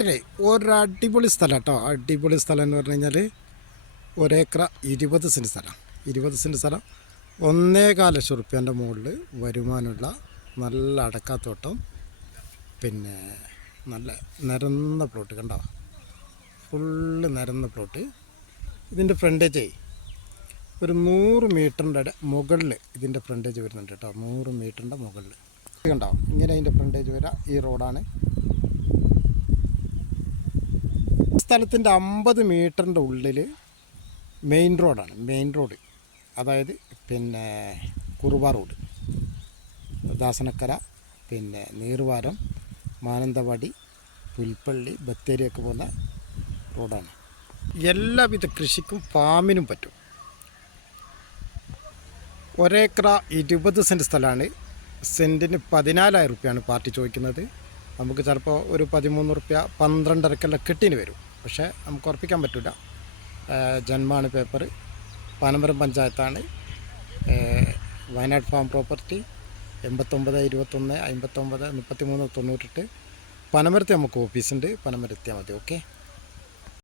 ഇല്ലേ, ഒരു അടിപൊളി സ്ഥലം കേട്ടോ അടിപൊളി സ്ഥലം എന്ന് പറഞ്ഞു കഴിഞ്ഞാൽ ഒരേക്കറ ഇരുപത് സെന്റ് സ്ഥലം. ഇരുപത് സെന്റ് സ്ഥലം. ഒന്നേകാൽ ലക്ഷം റുപ്യേന്റെ മുകളിൽ വരുമാനമുള്ള നല്ല അടക്കാത്തോട്ടം. പിന്നെ നല്ല നിരന്ന പ്ലോട്ട് കണ്ടോ? ഫുള്ള് നിരന്ന പ്ലോട്ട് ഇതിന്റെ ഫ്രണ്ടേജേ ഒരു നൂറ് മീറ്ററിന്റെ മുകളിൽ ഇതിന്റെ ഫ്രണ്ടേജ് വരുന്നുണ്ട് കേട്ടോ നൂറ് മീറ്ററിന്റെ മുകളിൽ കണ്ടോ? ഇങ്ങനെ അതിന്റെ ഫ്രണ്ടേജ് വരാം. ഈ റോഡാണ് സ്ഥലത്തിന്റെ അമ്പത് മീറ്ററിന്റെ ഉള്ളിൽ മെയിൻ റോഡാണ് മെയിൻ റോഡ്. അതായത് പിന്നെ കുറുവ റോഡ് ദാസനക്കര പിന്നെ നീർവാരം മാനന്തവാടി പുൽപ്പള്ളി ബത്തേരിയൊക്കെ പോകുന്ന റോഡാണ്. എല്ലാവിധ കൃഷിക്കും ഫാമിനും പറ്റും. ഒരേക്കറ ഇരുപത് സെന്റ് സ്ഥലമാണ്. സെന്റിന് പതിനാലായിരം റുപ്യാണ് പാർട്ടി ചോദിക്കുന്നത്. നമുക്ക് ചിലപ്പോൾ ഒരു പതിമൂന്ന് റുപ്യ പന്ത്രണ്ടരക്കെല്ലാം കെട്ടിന് വരും. പക്ഷേ നമുക്ക് ഉറപ്പിക്കാൻ പറ്റില്ല ജന്മാണ് പേപ്പർ. പാനമ്പരം പഞ്ചായത്താണ്. വയനാട് ഫാം പ്രോപ്പർട്ടി എൺപത്തൊമ്പത് ഇരുപത്തൊന്ന് അമ്പത്തൊമ്പത് മുപ്പത്തി മൂന്ന് തൊണ്ണൂറ്റെട്ട് പനമരത്തെ നമുക്ക് ഓഫീസുണ്ട്. പനമരത്തിയാൽ മതി. ഓക്കെ?